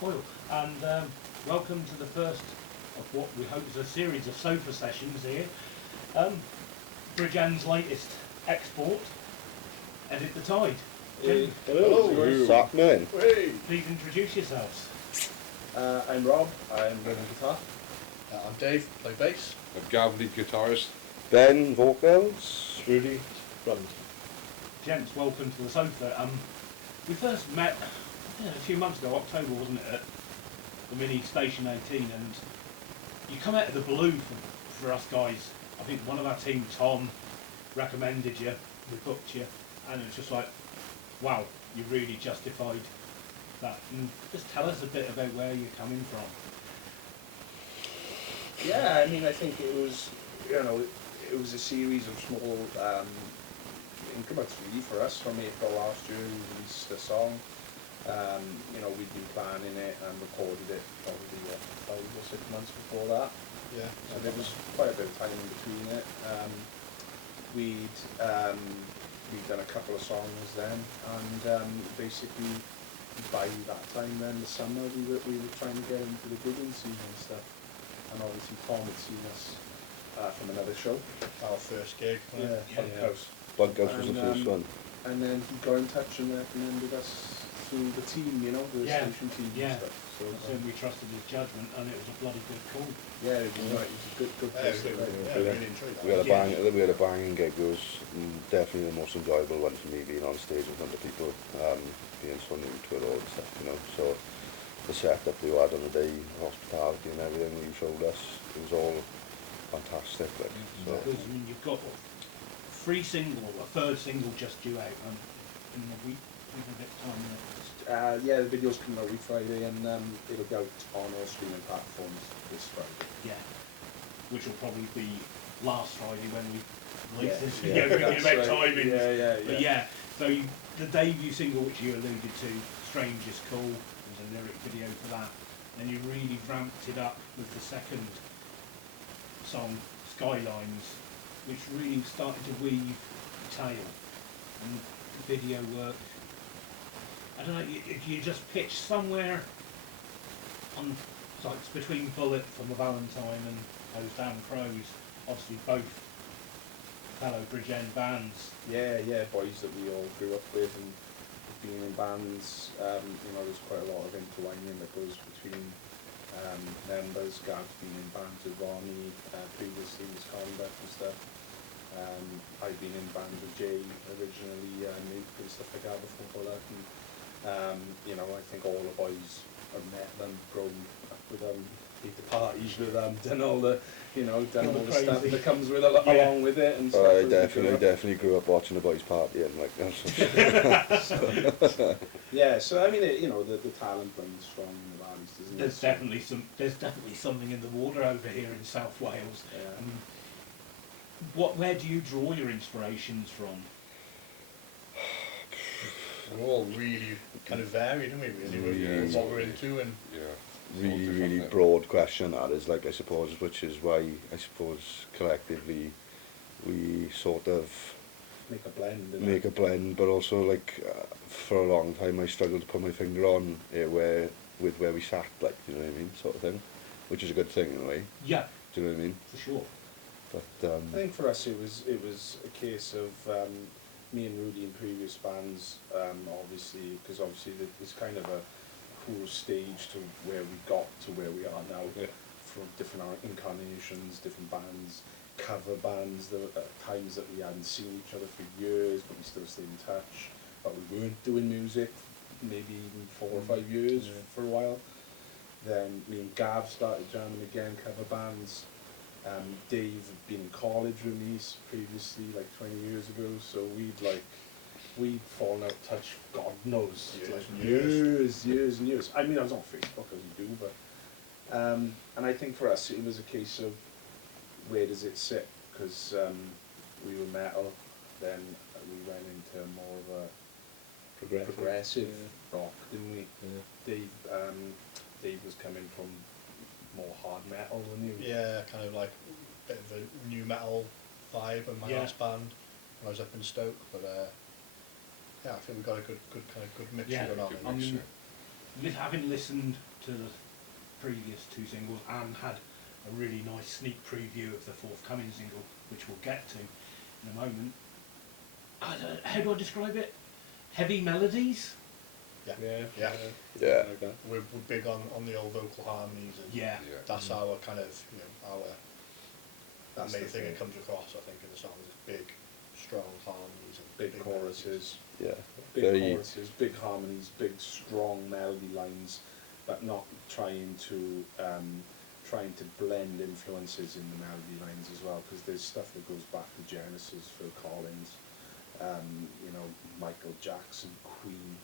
spoil. And welcome to the first of what we hope is a series of sofa sessions here. Bridgend's latest export, Edit the Tide. Hello. What's happening? Hey. Please introduce yourselves. I'm Rob. I'm playing guitar. I'm Dave, play bass. I'm Gav, lead guitarist. Ben, vocals. Rudy. Drums. Gents, welcome to the sofa. We first met a few months ago, October wasn't it, at the mini Station 18, and you come out of the blue for us guys. I think one of our team, Tom, recommended you, we booked you, and it was just like, wow, you really justified that. And just tell us a bit about where you're coming from. Yeah, I mean, I think it was, it was a series of small increments really for us. From April last year, we released a song. We'd been planning it and recorded it probably 5 or 6 months before that. Yeah. So there was quite a bit of time in between it. We'd done a couple of songs then, and basically by that time then, the summer, we were trying to get into the gigging season and stuff. And obviously Tom had seen us from another show. Our first gig. Bunkhouse. Bunkhouse was the first one. And then he got in touch and recommended us through the team, the station team and stuff. So We trusted his judgment, and it was a bloody good call. yeah, it was right. It was a good place to I play. really enjoyed that. We had a banging gig. It was definitely the most enjoyable one for me, being on stage with other people, being so new to it all and stuff, So the setup we had on the day, hospitality and everything you showed us, it was all fantastic. Because you've got a third single just due out in a week with a bit of time left. The video's coming out week Friday, and it'll go out on all streaming platforms this Friday. Yeah, which will probably be last Friday when we release this Yeah, video, thinking about that's right. timings. Yeah. But so the debut single, which you alluded to, Strange is Cool, was a lyric video for that. And you really ramped it up with the second song, Skylines, which really started to weave tale and video work. I don't know, if you just pitch somewhere on sites between Bullet from the Valentine and those Damn Crows, obviously both fellow Bridgend bands. Yeah, boys that we all grew up with and being in bands. There's quite a lot of intertwining that goes between members. Gav's been in bands with Ronnie, previously Misconduct and stuff. I've been in bands with Jay originally, and stuff like that before Bullet. And, I think all the boys have met them, grown up with them, been to parties with them, done all the, done all the stuff that comes with along with it and stuff. I definitely grew up watching the boys party and like that. So I mean, the talent runs strong in the valleys, doesn't it? There's definitely something in the water over here in South Wales. Yeah. Where do you draw your inspirations from? We're all really kind of varied, aren't we, really? Yeah, What we're into and... Yeah. really broad question that is, like, I suppose, which is why I suppose collectively we sort of Make a blend, but also like for a long time I struggled to put my finger on it where we sat, like, you know what I mean, sort of thing, which is a good thing in a way. Yeah. Do you know what I mean? For sure. But I think for us it was a case of me and Rudy in previous bands, obviously it's kind of a cool stage to where we got to where we are now. Yeah. From different incarnations, different bands, cover bands. There were times that we hadn't seen each other for years, but we still stayed in touch. But we weren't doing music, maybe even 4 or 5 years for a while. Then me and Gav started jamming again, cover bands. Dave had been in college with me previously, like 20 years ago, so we'd fallen out of touch, God knows, years and years. I mean, I was on Facebook as you do, but and I think for us it was a case of where does it sit, because we were metal, then we went into more of a progressive rock, didn't we? Yeah. Dave was coming from more hard metal, wasn't he? Yeah, kind of like a bit of a new metal vibe in my last band when I was up in Stoke, but I think we got a good mixture going on. having listened to the previous two singles and had a really nice sneak preview of the forthcoming single, which we'll get to in a moment. How do I describe it? Heavy melodies? Yeah. Yeah. Yeah. Like that. We're big on the old vocal harmonies, and Yeah. that's our kind of, our That's main the thing thing. that comes across, I think, in the songs is big, strong harmonies and Big melodies. choruses, Yeah. big Very, choruses, big harmonies, big strong melody lines, but not trying to blend influences in the melody lines as well, because there's stuff that goes back to Genesis, Phil Collins, Michael Jackson, Queen,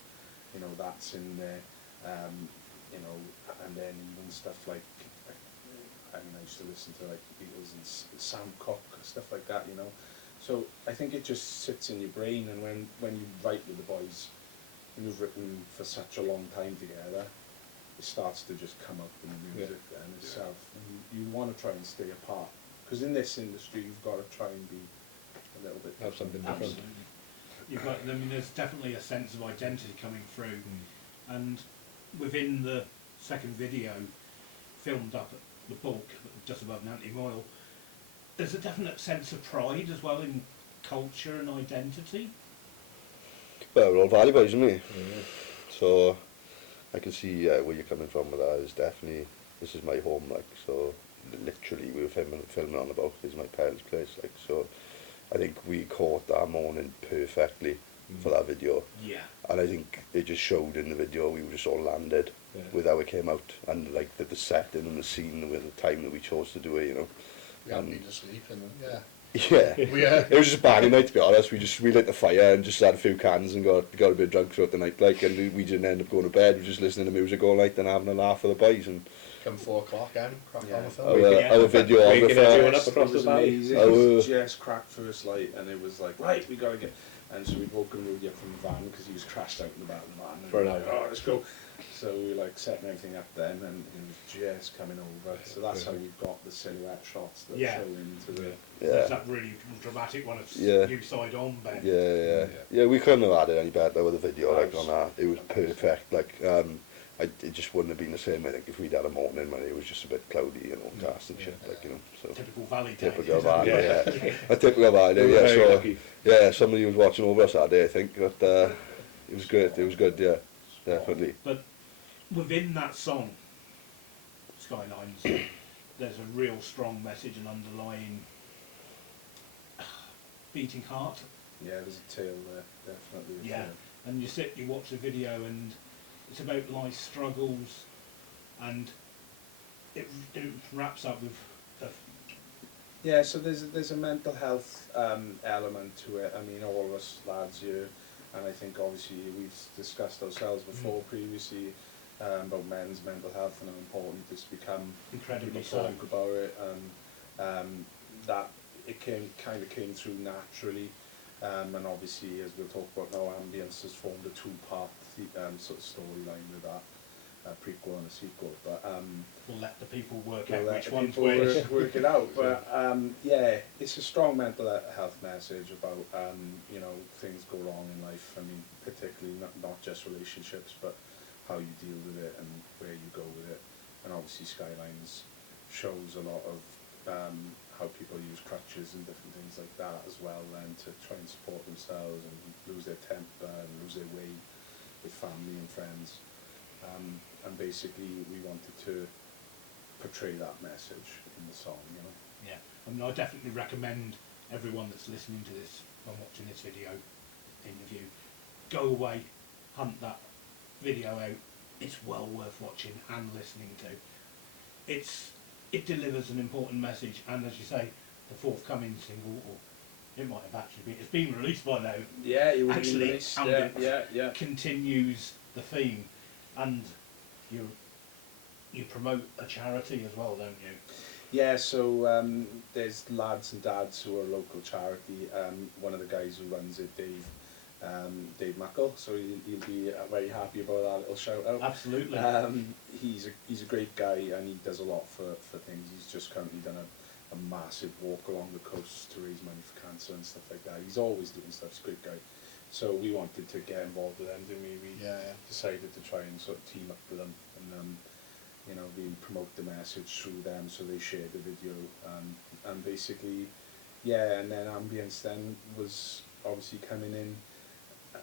that's in there, and then even stuff like, I used to listen to like the Beatles and Sam Cooke, stuff like that, So I think it just sits in your brain, and when you write with the boys, and you've written for such a long time together, it starts to just come up in the music and itself. And you want to try and stay apart, because in this industry you've got to try and be a little bit Have something different. Absolutely. You've got, there's definitely a sense of identity coming through, and within the second video, filmed up at the Bulk, just above Nanty Moyle, there's a definite sense of pride as well in culture and identity. well, we're all Valley boys, aren't we? Yeah. So I can see where you're coming from with that. It's definitely, this is my home, like, so literally we were filming on the Bulk, is my parents' place, like, so I think we caught that morning perfectly for that video, Yeah. and I think it just showed in the video. We were just all landed Yeah. with how it came out, and like the setting and the scene with the time that we chose to do it, We hadn't been to sleep, and Yeah. we It was just a banging night, to be honest. We lit the fire and just had a few cans and got a bit drunk throughout the night, like, and we didn't end up going to bed. We were just listening to music all night and having a laugh with the boys. And come 4 o'clock and crack on the film. our Waking everyone videographer, up across it was the valley. amazing. Oh, It was just cracked first light, and it was like, right, we gotta get. And so we woke Rudy up from the van because he was crashed out in the back of the van. And For an we were like, hour. oh, let's go. So we were like setting everything up then, and it was just coming over. So that's how we've got the silhouette shots that Yeah. show into the. There's yeah. that really dramatic one of Yeah. you side on, Ben. Yeah, we couldn't have had it any better with the video, like, on that. It was perfect, like, it just wouldn't have been the same, I think, if we'd had a morning when it was just a bit cloudy and overcast and shit, like, so. Typical Valley day. Typical Valley, Yeah. yeah. A typical Valley day, We were yeah, very so, lucky. yeah, somebody was watching over us that day, I think, but, it was good, yeah, definitely. But within that song, Skylines, there's a real strong message and underlying beating heart. Yeah, there's a tale there, definitely. a Yeah. tale. And you watch the video, and it's about life struggles, and it wraps up with Yeah, so there's a mental health element to it. I mean, all of us lads here, and I think obviously we've discussed ourselves before previously about men's mental health and how important it's become. incredibly People so. talk about it, and that it kind of came through naturally. And obviously, as we'll talk about now, Ambience has formed a two-part sort of storyline with that, a prequel and a sequel. But We'll let the people work we'll out let which the one's people which. work it out. But yeah, it's a strong mental health message about things go wrong in life. I mean, particularly not just relationships, but how you deal with it and where you go with it. And obviously, Skylines shows a lot of how people use crutches and different things like that as well, then to try and support themselves and lose their temper and lose their way with family and friends. And basically, we wanted to portray that message in the song, Yeah, I mean, I definitely recommend everyone that's listening to this and watching this video interview, go away, hunt that video out. It's well worth watching and listening to. It delivers an important message, and as you say, the forthcoming single, or it might have actually been, it's been released by now, Yeah, it was Actually, released. Ambient Yeah. continues the theme, and you promote a charity as well, don't you? Yeah, so there's lads and dads who are a local charity. One of the guys who runs it, Dave Muckle, so he'll be very happy about that little shout out. Absolutely. He's a great guy, and he does a lot for things. He's just currently done a massive walk along the coast to raise money for cancer and stuff like that. He's always doing stuff. He's a great guy. So we wanted to get involved with them, didn't we? We Yeah, decided to try and sort of team up with them and you know, really promote the message through them, so they shared the video, and basically, yeah, and then Ambience then was obviously coming in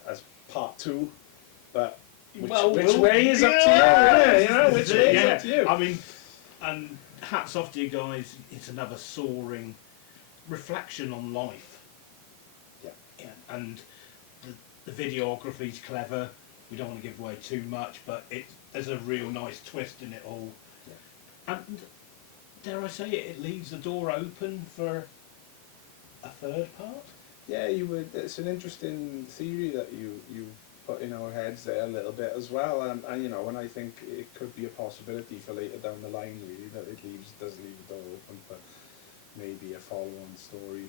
as part 2, but which way is up to you? Yeah, you know, which way is up to you? I mean, and hats off to you guys. It's another soaring reflection on life. Yeah. And the videography's clever. We don't want to give away too much, but there's a real nice twist in it all. Yeah. And dare I say it, it leaves the door open for a third part. Yeah, it's an interesting theory that you put in our heads there a little bit as well, and you know, and I think it could be a possibility for later down the line, really, that it does leave the door open for maybe a follow-on story,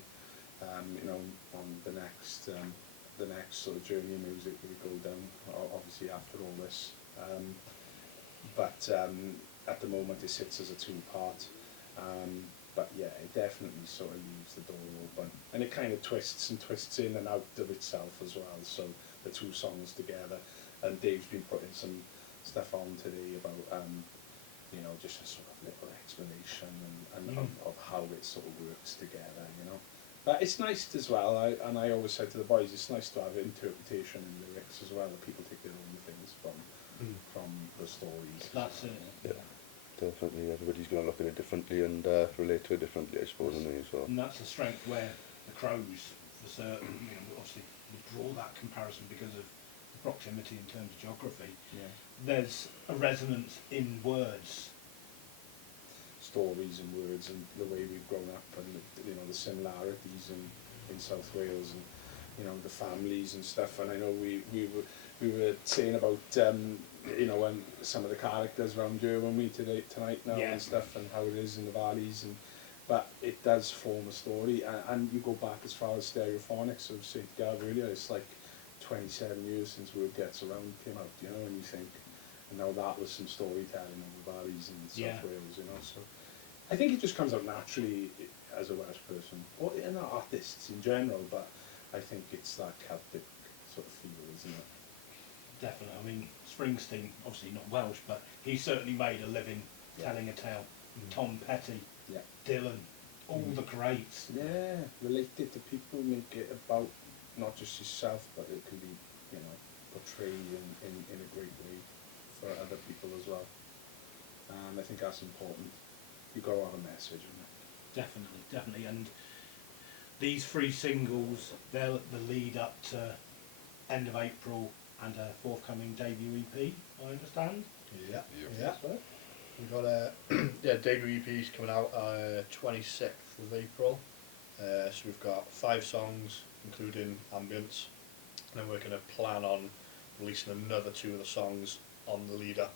you know, on the next sort of journey of music that we go down, obviously after all this. But at the moment it sits as a 2-part. But yeah, it definitely sort of leaves the door open, and it kind of twists in and out of itself as well. So the 2 songs together, and Dave's been putting some stuff on today about you know, just a sort of little explanation and of how it sort of works together, you know. But it's nice as well, and I always said to the boys, it's nice to have interpretation in lyrics as well, that people take their own things from the stories. That's it. Yeah. Definitely, everybody's going to look at it differently and relate to it differently, I suppose, isn't it? So. And that's the strength where the Crows, for certain, you know, obviously we draw that comparison because of the proximity in terms of geography. Yeah. There's a resonance in words. Stories and words and the way we've grown up, and you know, the similarities in South Wales, and you know, the families and stuff. And I know we were saying about you know, when some of the characters around here when we tonight now and stuff, and how it is in the valleys, but it does form a story, and you go back as far as Stereophonics of St. Gav earlier. It's like 27 years since Word Gets Around came out, you know, and you think, and now that was some storytelling of the valleys in South Wales, you know. So I think it just comes out naturally as a Welsh person, or in artists in general, but I think it's that Celtic sort of feel, isn't it? Definitely. I mean, Springsteen, obviously not Welsh, but he certainly made a living telling a tale. Tom Petty, Dylan, all the greats. Yeah, relate it to people, make it about not just yourself, but it can be, you know, portrayed in a great way for other people as well. I think that's important. You've got to have a message in it. Definitely, definitely. And these 3 singles, they're the lead up to end of April and a forthcoming debut EP, I understand. Yeah. That's right. We've got a debut EP's coming out 26th of April. So we've got 5 songs, including Ambience, and then we're going to plan on releasing another 2 of the songs on the lead up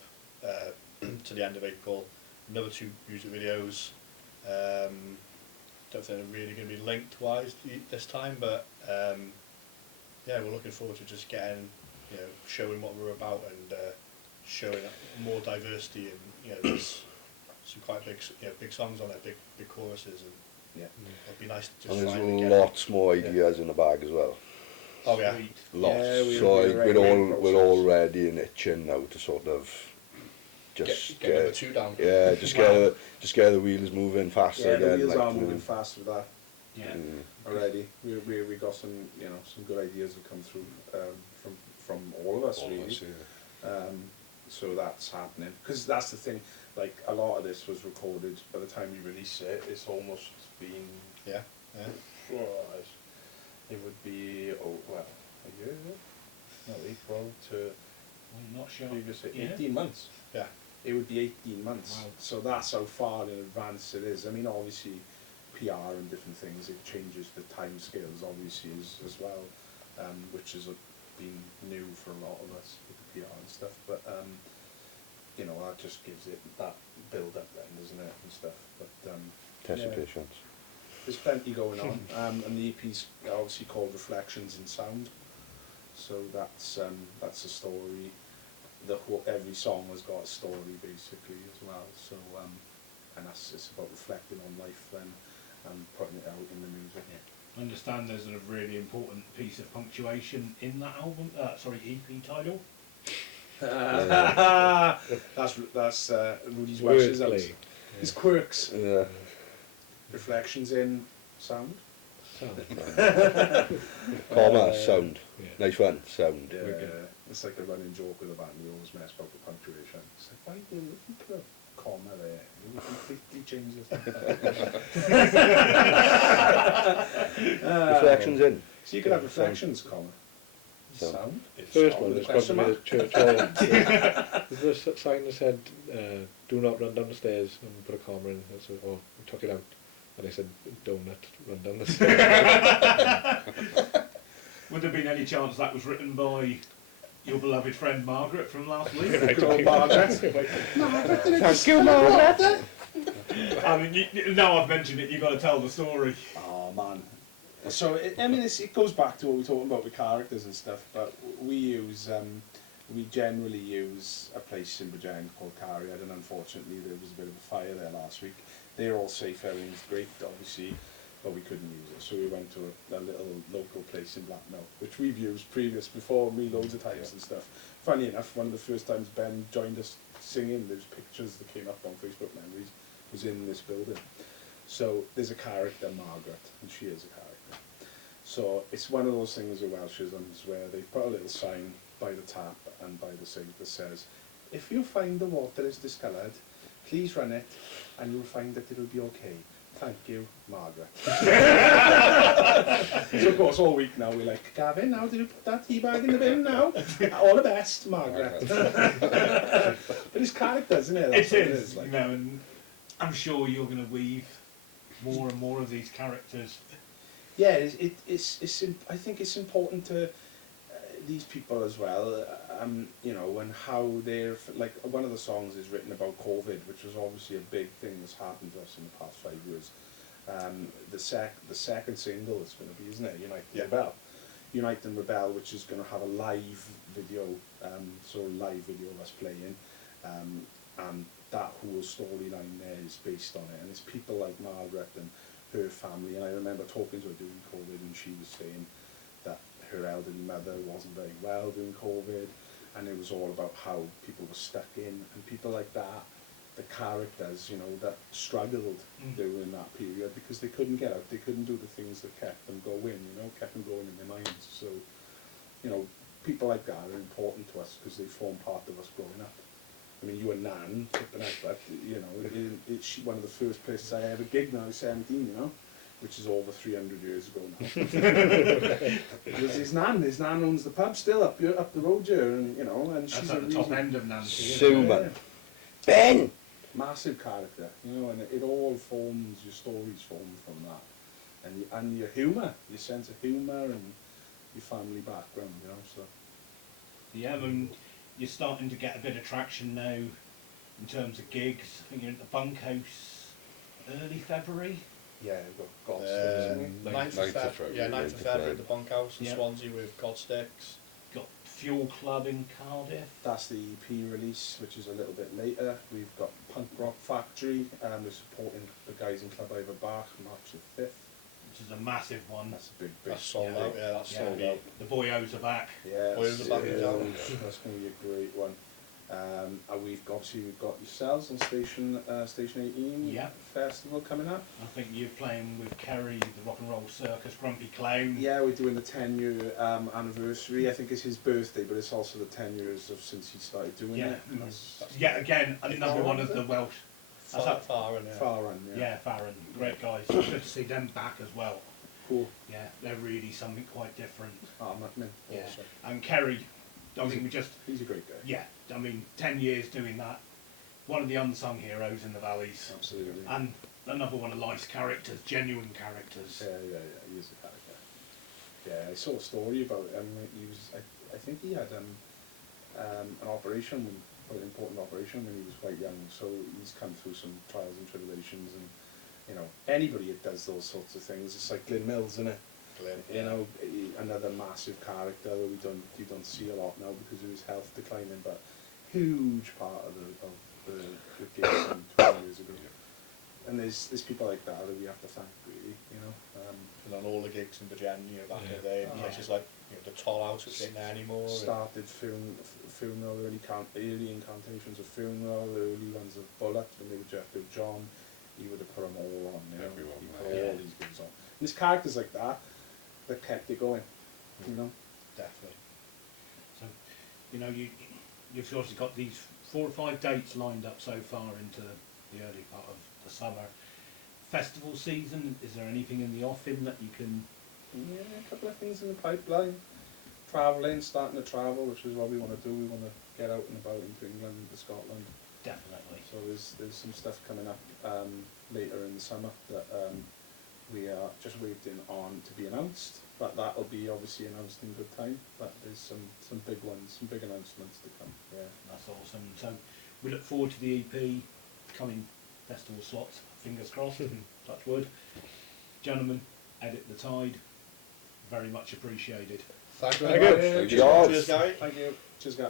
to the end of April. Another 2 music videos. Don't think they're really going to be linked wise this time, but yeah, we're looking forward to just getting, you know, showing what we're about and showing more diversity, and you know, there's some quite big, you know, big songs on there, big choruses, and yeah, it'd be nice to just And finally there's get lots more ideas in the bag as well. Oh yeah, Sweet. Lots. Yeah, So we're we're all ready and itching now to sort of just get number 2 down. Yeah, just get the wheels moving faster yeah, again. the wheels like, are moving fast with that Yeah. already. We got some, you know, some good ideas that come through from all of us, all of really. us, yeah. So that's happening, because that's the thing, like a lot of this was recorded. By the time we release it, it's almost been, Yeah. it would be, a year, is it? No, April to I'm not sure. previously, Yeah. 18 months. Yeah. It would be 18 months. Wow. So that's how far in advance it is. I mean, obviously, PR and different things, it changes the time scales, obviously, as well, which has been new for a lot of us with the PR and stuff. But, you know, that just gives it that build-up then, doesn't it, and stuff. But, Test your yeah. patience. There's plenty going on, and the EP's obviously called Reflections in Sound. So that's a story. Every song has got a story basically as well. So and that's it's about reflecting on life then and putting it out in the music. Yeah. I understand there's a really important piece of punctuation in that album, EP title. That's Rudy's Welsh's house. Wordplay. His quirks. Yeah. Reflections in sound. Comma, sound. Yeah. Nice one, sound. Yeah, Wicked. it's like a running joke with the band. We always mess about the punctuation. It's like, why did you put a comma there? You completely change it. Reflections in. So you could have reflections, comma. Sound. Sound. First one With a is question probably the mark. church hall. There's a sign that said, do not run down the stairs, and put a comma in, and so, we took it out. And I said, donut, run down the stairs. Would there been any chance that was written by your beloved friend Margaret from last week? Good old Margaret. Thank you, Margaret. I mean, now I've mentioned it, you've got to tell the story. Oh man. So it goes back to what we were talking about with characters and stuff. But we generally use a place in Bridgend called Cariad, and unfortunately there was a bit of a fire there last week. They're all safe, everything's great, obviously, but we couldn't use it. So we went to a little local place in Blackmill, which we've used before me loads of times and stuff. Funny enough, one of the first times Ben joined us singing, there's pictures that came up on Facebook Memories, was in this building. So there's a character, Margaret, and she is a character. So it's one of those things with Welshisms where they put a little sign by the tap and by the sink that says, if you find the water is discoloured, please run it and you'll find that it'll be okay. Thank you, Margaret. So of course all week now we're like, Gavin, now did you put that tea bag in the bin now? All the best, Margaret. But it's characters, isn't it? That's It what is, like. you know, and I'm sure you're going to weave more and more of these characters. Yeah, I think it's important to these people as well, you know, and how they're, like, one of the songs is written about COVID, which was obviously a big thing that's happened to us in the past 5 years. The second single is going to be, isn't it, Unite and Rebel. Unite and Rebel, which is going to have a live video, so a live video of us playing, and that whole storyline there is based on it, and it's people like Margaret and her family, and I remember talking to her during COVID, and she was saying that her elderly mother wasn't very well during COVID, and it was all about how people were stuck in, and people like that, the characters, you know, that struggled during that period because they couldn't get out, they couldn't do the things that kept them going, you know, kept them going in their minds. So, you know, people like that are important to us because they form part of us growing up. I mean, you and Nan, flipping out, but, you know, it's one of the first places I ever gigged when I was 17, you know, which is over 300 years ago now. Because his Nan owns the pub still up the road here, and, you know, and she's That's at the top end of Nancy. Sue, man. Ben! Massive character, you know, and it all forms, your stories form from that. And your humour, your sense of humour and your family background, you know, so. Yeah, I mean, you're starting to get a bit of traction now in terms of gigs. I think you're at the Bunkhouse early February. Yeah, we've got Godsticks, 9th of February. Yeah, 9th of February at the Bunkhouse in Swansea with Godsticks. Got Fuel Club in Cardiff. That's the EP release, which is a little bit later. We've got Punk Rock Factory, we're supporting the guys in Club Ivor Bach, March the 5th. Which is a massive one. That's a big That's sold out, yeah, that's sold out. The Boyos are back. Yeah, Boys are back in town. that's going to be a great one. And we've got yourselves on Station 18 Yeah. Festival coming up. I think you're playing with Kerry, the Rock and Roll Circus, Grumpy Clown. Yeah, we're doing the 10-year anniversary. I think it's his birthday, but it's also the 10 years of since he started doing Yeah. it. That's Yeah, again, another one of the Welsh. That's up. Far in, yeah. far run, Yeah, Farron, great guys. Good to see them back as well. Cool. Yeah, they're really something quite different. Oh, man. Yeah, Awesome. and Kerry, I mean, we just, He's a great guy. yeah, I mean, 10 years doing that. One of the unsung heroes in the valleys. Absolutely. And another one of life's characters, genuine characters. Yeah, he is a character. Yeah, I saw a story about him. I think he had an operation, quite an important operation when he was quite young. So he's come through some trials and tribulations, and you know, anybody that does those sorts of things, it's like Glyn Mills, isn't it? You know, another massive character that you don't see a lot now because of his health declining, but huge part of the game from 20 years ago. And there's people like that we have to thank, really. you know. And on all the gigs in Bridgend, you know, back in the day, Oh, places like, you know, the Toll House, which ain't there anymore. Started funeral, early incantations of funeral, early ones of Bullet, when they were Jeff Bill John. He would have put them all on, you know. Everyone, He right. put Yeah. all these gigs on. And there's characters like that that kept it going, you know. Definitely. So, you know, you've obviously got these 4 or 5 dates lined up so far into the early part of the summer. Festival season, is there anything in the offing that you can... Yeah, a couple of things in the pipeline. Travelling, starting to travel, which is what we want to do. We want to get out and about into England, into Scotland. Definitely. So there's some stuff coming up later in the summer that we are just waiting on to be announced. But that will be obviously announced in good time. But there's some big ones, some big announcements to come. Yeah. That's awesome. So we look forward to the EP coming festival slots, fingers crossed, touch wood. Gentlemen, Edit the Tide, very much appreciated. Thank you Thank very you. much. Thank you. Cheers, guys. Thank you. Cheers, guys.